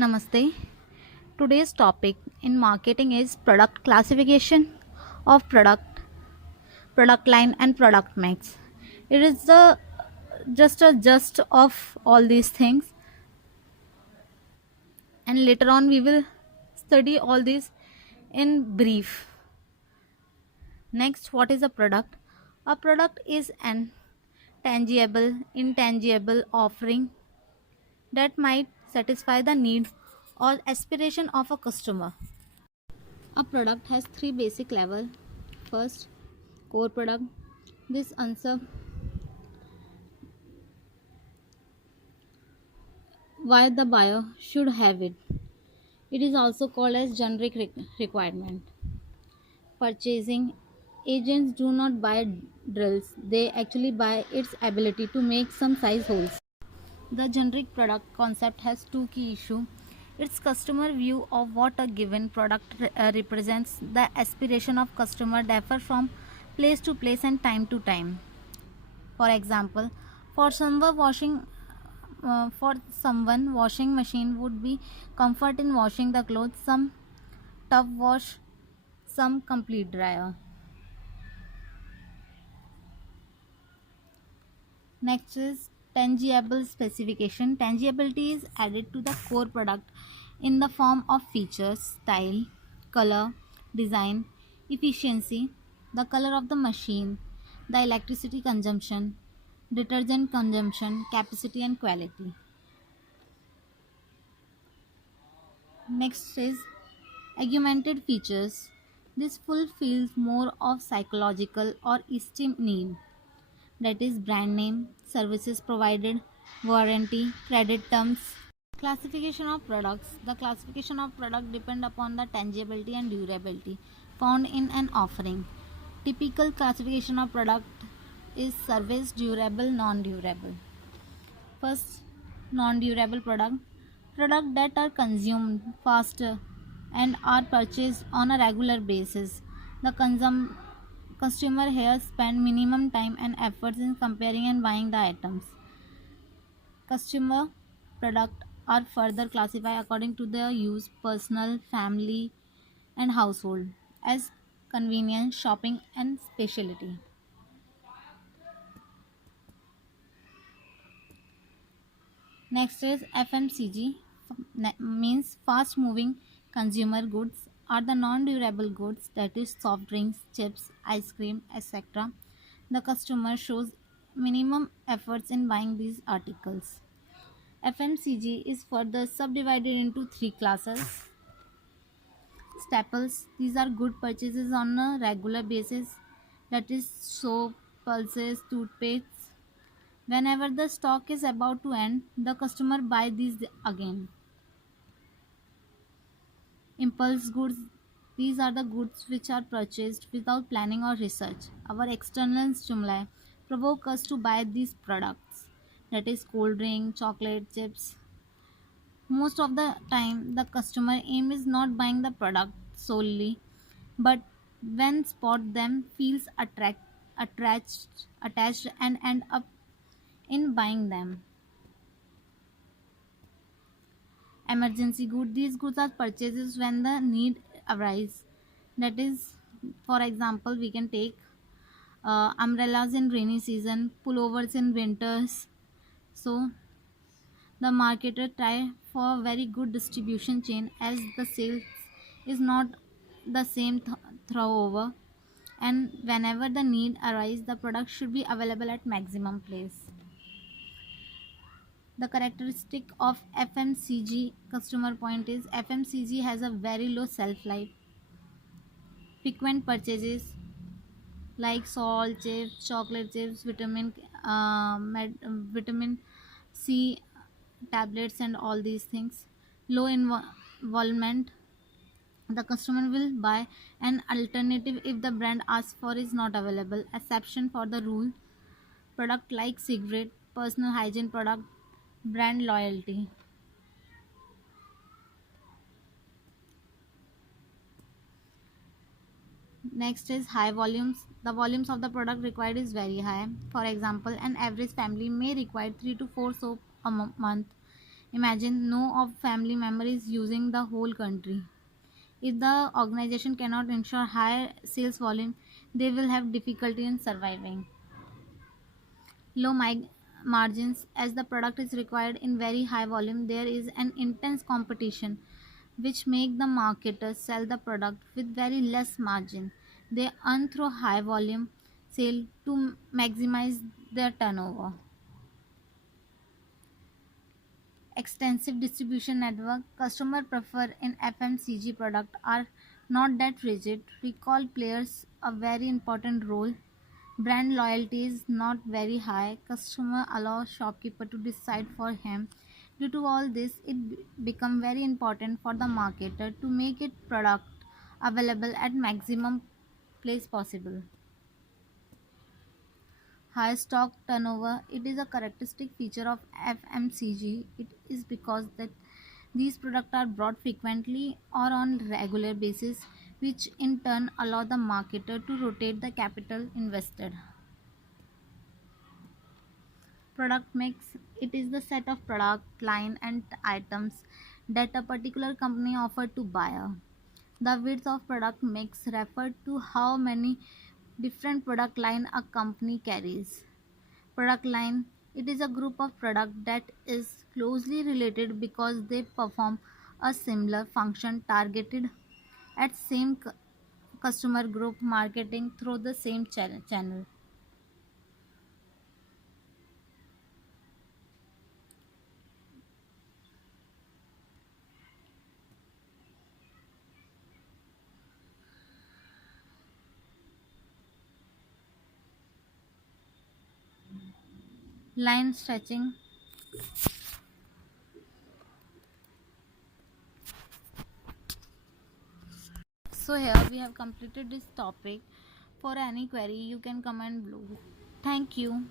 Namaste. Today's topic in marketing is product classification of product line and product mix. It is the just a just of all these things, and later on we will study all these in brief. Next, what is a product? A product is an tangible, intangible offering that might satisfy the need or aspiration of a customer. A product has three basic levels. First, core product. This answer why the buyer should have it. It is also called as generic requirement. Purchasing agents do not buy drills, they actually buy its ability to make some size holes. The generic product concept has two key issues. Its customer view of what a given product represents. The aspiration of customer differ from place to place and time to time. For example, for someone washing machine would be comfort in washing the clothes, some tough wash, some complete dryer. Next is tangible specification. Tangibility is added to the core product in the form of features, style, color, design, efficiency, the color of the machine, the electricity consumption, detergent consumption, capacity, and quality. Next is augmented features. This fulfills more of psychological or esteem need, that is brand name, services provided, warranty, credit terms. Classification of products. The classification of product depend upon the tangibility and durability found in an offering. Typical classification of product is service, durable, non-durable. First, non-durable product. Product that are consumed faster and are purchased on a regular basis. The customer here spend minimum time and efforts in comparing and buying the items. Customer product are further classified according to their use, personal, family, and household, as convenience, shopping, and specialty. Next is FMCG, means fast moving consumer goods are the non durable goods, that is soft drinks, chips, ice cream, etc. The customer shows minimum efforts in buying these articles. FMCG is further subdivided into three classes. Staples, these are good purchases on a regular basis, that is soap, pulses, toothpaste. Whenever the stock is about to end, the customer buy these again. Impulse goods, these are the goods which are purchased without planning or research. Our external stimuli provoke us to buy these products, that is cold drink, chocolate, chips. Most of the time, the customer aim is not buying the product solely, but when spot them feels attached and end up in buying them. Emergency good, these goods are purchases when the need arise. That is, for example, we can take umbrellas in rainy season, pullovers in winters. So the marketer try for very good distribution chain, as the sales is not the same throwover, and whenever the need arise, the product should be available at maximum place. The characteristic of FMCG customer point is FMCG has a very low shelf life. Frequent purchases like salt chips, chocolate chips, vitamin C tablets, and all these things. Low involvement. The customer will buy an alternative if the brand asked for is not available. Exception for the rule. Product like cigarette, personal hygiene product, brand loyalty. Next is high volumes. The volumes of the product required is very high. For example, an average family may require 3 to 4 soap a month. Imagine no of family member is using the whole country. If the organization cannot ensure high sales volume, they will have difficulty in surviving. Low margins, as the product is required in very high volume, there is an intense competition which make the marketers sell the product with very less margin. They earn through high volume sale to maximize their turnover. Extensive distribution network, customer prefer in FMCG product are not that rigid. Recall plays a very important role. Brand loyalty is not very high. Customer allow shopkeeper to decide for him. Due to all this, it become very important for the marketer to make it product available at maximum place possible. High stock turnover, it is a characteristic feature of FMCG. It is because that these products are bought frequently or on regular basis, which in turn allow the marketer to rotate the capital invested. Product mix, it is the set of product line and items that a particular company offer to buyer. The width of product mix refer to how many different product line a company carries. Product line, it is a group of product that is closely related because they perform a similar function targeted at same customer group marketing through the same channel. Line stretching. So here we have completed this topic. For any query you can comment below. Thank you.